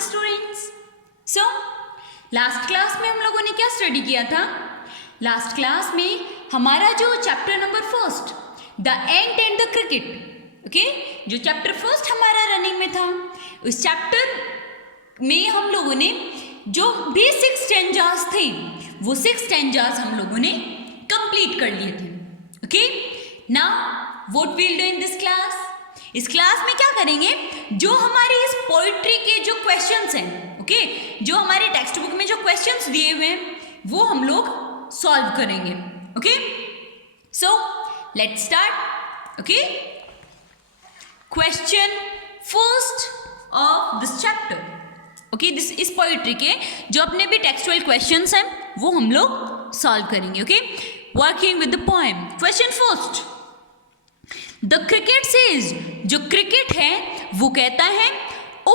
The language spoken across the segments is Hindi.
Morning students. So last class में हम लोगों ने क्या स्टडी किया था? लास्ट क्लास में हमारा जो chapter number first, the ant and the cricket, okay, जो चैप्टर फर्स्ट हमारा रनिंग में था, उस चैप्टर में हम लोगों ने जो भी 6 स्टैंजास थे वो 6 स्टैंजास हम लोगों ने कंप्लीट कर लिए थे। Okay, now what will do in this class? इस क्लास में क्या करेंगे, जो हमारी इस पोइट्री के जो क्वेश्चंस हैं, ओके, जो हमारे टेक्स्ट बुक में जो क्वेश्चंस दिए हुए हैं वो हम लोग सॉल्व करेंगे। Okay, so let's start. Okay, question first of this chapter, okay, this इस पोइट्री के जो अपने भी टेक्सचुअल क्वेश्चंस हैं वो हम लोग सॉल्व करेंगे। Okay, working with the poem. Question first, the cricket says, जो क्रिकेट है वो कहता है, O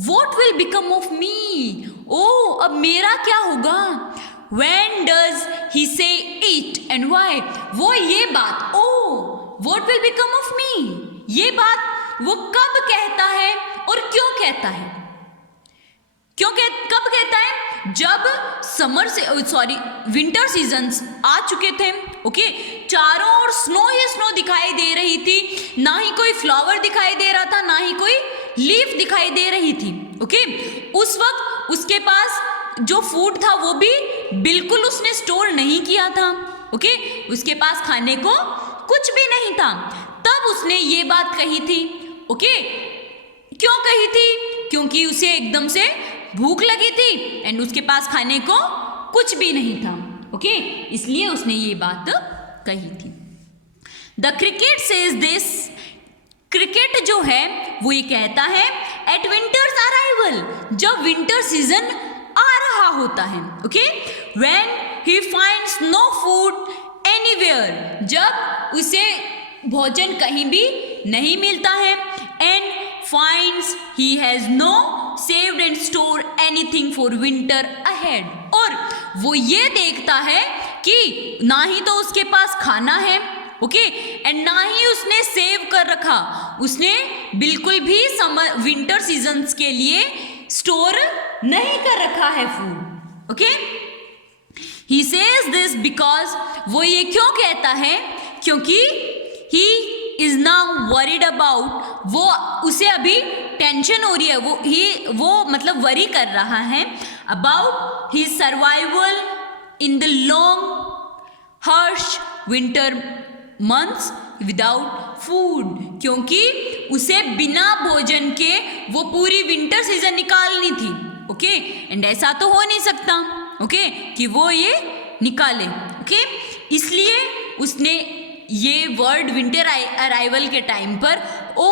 what will become of me, ओ अब मेरा क्या होगा। व्हेन डज ही से इट एंड वाई, वो ये बात, O what will become of me, ये बात वो कब कहता है और क्यों कहता है? कब कहता है? जब समर से विंटर सीजन्स आ चुके थे, ओके, चारों ओर स्नो ही स्नो दिखाई दे रही थी, ना ही कोई फ्लावर दिखाई दे रहा था, ना ही कोई लीफ दिखाई दे रही थी। ओके, उस वक्त उसके पास जो फूड था वो भी बिल्कुल उसने स्टोर नहीं किया था। ओके, उसके पास खाने को कुछ भी नहीं था, तब उसने ये बात कही थी। ओके, क्यों कही थी? क्योंकि उसे एकदम से भूख लगी थी एंड उसके पास खाने को कुछ भी नहीं था। ओके, इसलिए उसने ये बात कही थी। The cricket says this, cricket जो है वो ये कहता है, एट विंटर्स अराइवल, जब विंटर सीजन आ रहा होता है। Okay, when he finds no food anywhere, जब उसे भोजन कहीं भी नहीं मिलता है, and finds he has no saved and store anything for winter ahead, और वो ये देखता है कि ना ही तो उसके पास खाना है, ओके, एंड ना ही उसने सेव कर रखा, उसने बिल्कुल भी समर विंटर सीजन्स के लिए स्टोर नहीं कर रखा है food. Okay, he says this because, वो ये क्यों कहता है? क्योंकि he is now worried about, वो उसे अभी टेंशन हो रही है, वो मतलब वरी कर रहा है about his survival in the long harsh winter months without food, क्योंकि उसे बिना भोजन के वो पूरी विंटर सीजन निकालनी थी। ओके, एंड ऐसा तो हो नहीं सकता, ओके, कि वो ये निकाले। ओके, इसलिए उसने ये वर्ड विंटर अराइवल के टाइम पर, O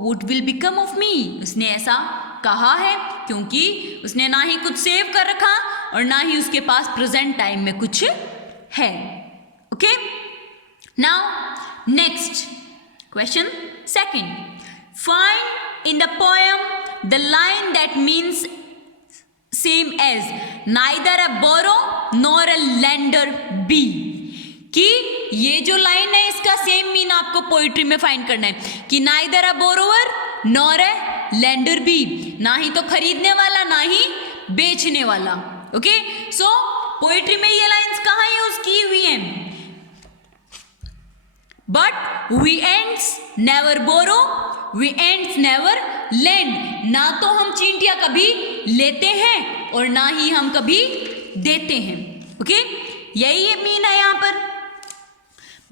would will become of me, उसने ऐसा कहा है क्योंकि उसने ना ही कुछ सेव कर रखा और ना ही उसके पास प्रेजेंट टाइम में कुछ है। Okay, now next question second, find in the poem the line that means same as neither a borrow nor a lender be, कि ये जो लाइन है इसका सेम मीन आपको पोइट्री में फाइंड करना है कि neither a borrower nor a lender be, ना ही तो खरीदने वाला ना ही बेचने वाला। ओके, सो पोइट्री में ये लाइंस कहाँ यूज की हुई हैं? But we ants never borrow, we ants never lend, ना तो हम चींटियां कभी लेते हैं और ना ही हम कभी देते हैं। ओके, यही मीन है यहाँ पर।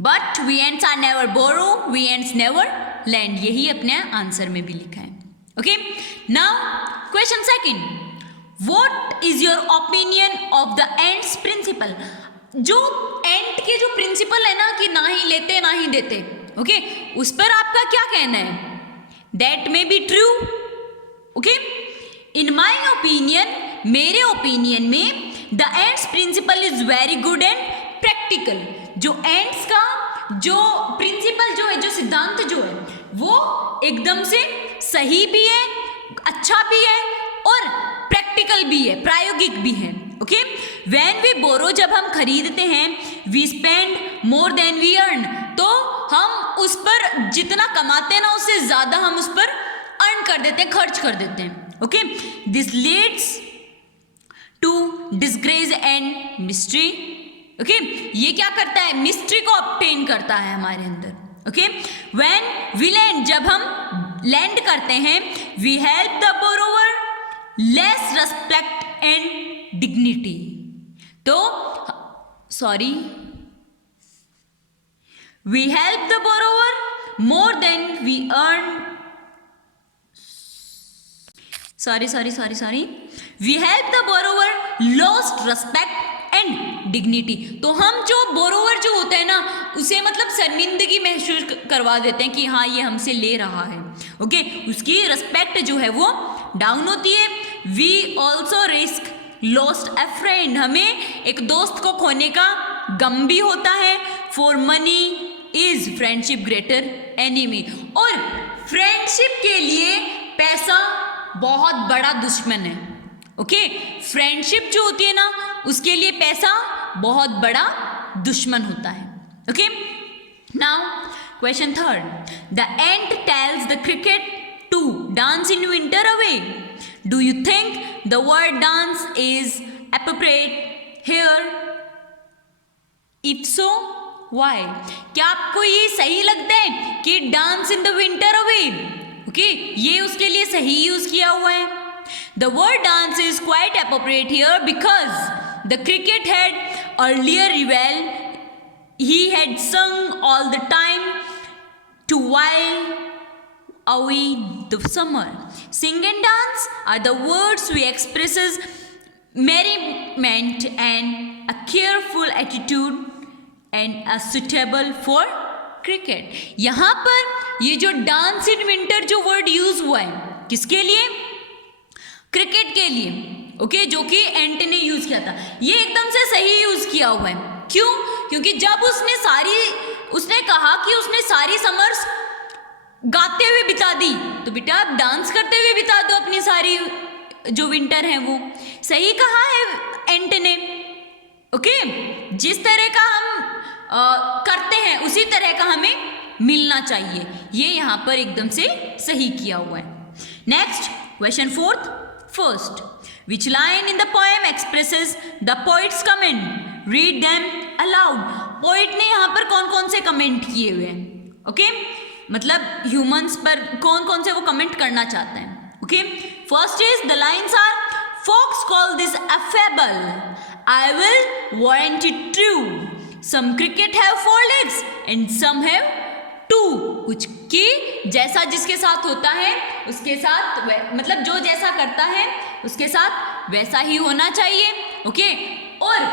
But we ants are never borrow, we ants never land, यही अपने आंसर में भी लिखा है। Okay, now question second, what is your opinion of the ants principle, जो एंट के जो प्रिंसिपल है ना कि ना ही लेते ना ही देते, ओके, उस पर आपका क्या कहना है? That may be true. Okay, in my opinion, मेरे ओपिनियन में the ants principle is very good and practical, जो एंड्स का जो प्रिंसिपल जो है, जो सिद्धांत जो है वो एकदम से सही भी है, अच्छा भी है और प्रैक्टिकल भी है, प्रायोगिक भी है। ओके, व्हेन वी बोरो, जब हम खरीदते हैं, we spend more than we earn, तो हम उस पर जितना कमाते हैं ना उससे ज्यादा हम उस पर अर्न कर देते हैं, खर्च कर देते हैं। Okay, this leads to disgrace and mystery. Okay, ये क्या करता है, मिस्ट्री को ऑब्टेन करता है हमारे अंदर। ओके, व्हेन वी लैंड, जब हम लैंड करते हैं, we help the borrower less respect and dignity. तो sorry, we help the borrower more than we earn, sorry, we help the borrower lost respect and dignity. तो हम जो बोरोवर जो होता है ना, उसे मतलब शर्मिंदगी महसूस करवा देते हैं कि हाँ ये हमसे ले रहा है। ओके, उसकी रेस्पेक्ट जो है वो डाउन होती है। We also risk lost a friend, हमें एक दोस्त को खोने का गम भी होता है। For money is friendship greater enemy, और फ्रेंडशिप के लिए पैसा बहुत बड़ा दुश्मन है। ओके, फ्रेंडशिप जो होती है ना, उसके लिए पैसा बहुत बड़ा दुश्मन होता है। Okay, now question third, the ant tells the cricket to dance in winter away. Do you think the word dance is appropriate here? If so why? क्या आपको ये सही लगता है कि dance in the winter away, okay, ये उसके लिए सही यूज किया हुआ है? The word dance is quite appropriate here because the cricket had earlier rival, he had sung all the time to while away the summer. Sing and dance are the words we expresses merriment and a careful attitude and a suitable for cricket. यहाँ पर ये जो डांस इन विंटर जो वर्ड यूज हुआ है, किसके लिए? क्रिकेट के लिए। ओके, जो कि एंट ने यूज किया था। ये एकदम से सही यूज किया हुआ है। क्यों? क्योंकि जब उसने कहा कि उसने सारी समर्स गाते हुए बिता दी, तो बेटा आप डांस करते हुए बिता दो अपनी सारी जो विंटर है वो। सही कहा है एंट ने। ओके, जिस तरह का हम करते हैं उसी तरह का हमें मिलना चाहिए, ये यहाँ पर एकदम से सही किया हुआ है। Next question fourth, first, which line in the poem expresses the poet's comment? Read them aloud. Poet ने यहाँ पर कौन कौन से कमेंट किए हुए हैं? ओके, मतलब ह्यूमंस पर कौन कौन से वो कमेंट करना चाहते हैं। Okay, first is the lines are, folks call this a fable, I will warrant it true, some cricket have 4 legs and some have 2, कुछ की जैसा जिसके साथ होता है उसके साथ मतलब जो जैसा करता है उसके साथ वैसा ही होना चाहिए। ओके, और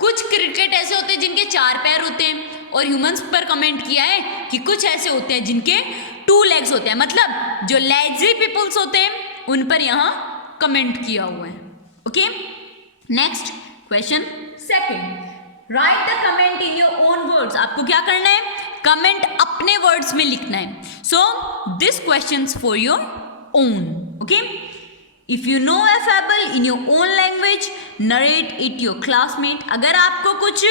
कुछ क्रिकेट ऐसे होते हैं जिनके 4 पैर होते हैं, और ह्यूमंस पर कमेंट किया है कि कुछ ऐसे होते हैं जिनके 2 लेग्स होते हैं, मतलब जो लेजी पीपल्स होते हैं उन पर यहाँ कमेंट किया हुआ है। Okay, next question second, right the comment in your own words. आपको क्या करना है? कमेंट अपने वर्ड्स में लिखना है। So this questions for your own. Okay, if you know a fable in your own language, narrate it your classmate. अगर आपको कुछ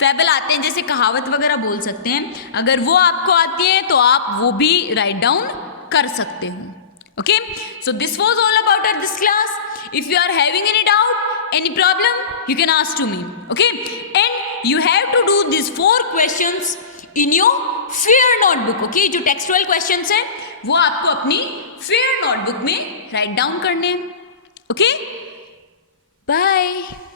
फैबल आते हैं, जैसे कहावत वगैरह बोल सकते हैं, अगर वो आपको आती है तो आप वो भी राइट डाउन कर सकते हो। Okay, so this was all about our this class. If you are having any doubt, any problem, you can ask to me. Okay, and you have to do these 4 questions in your fair notebook. Okay, जो textual questions हैं वो आपको अपनी fair notebook में write down करने हैं. Okay, bye.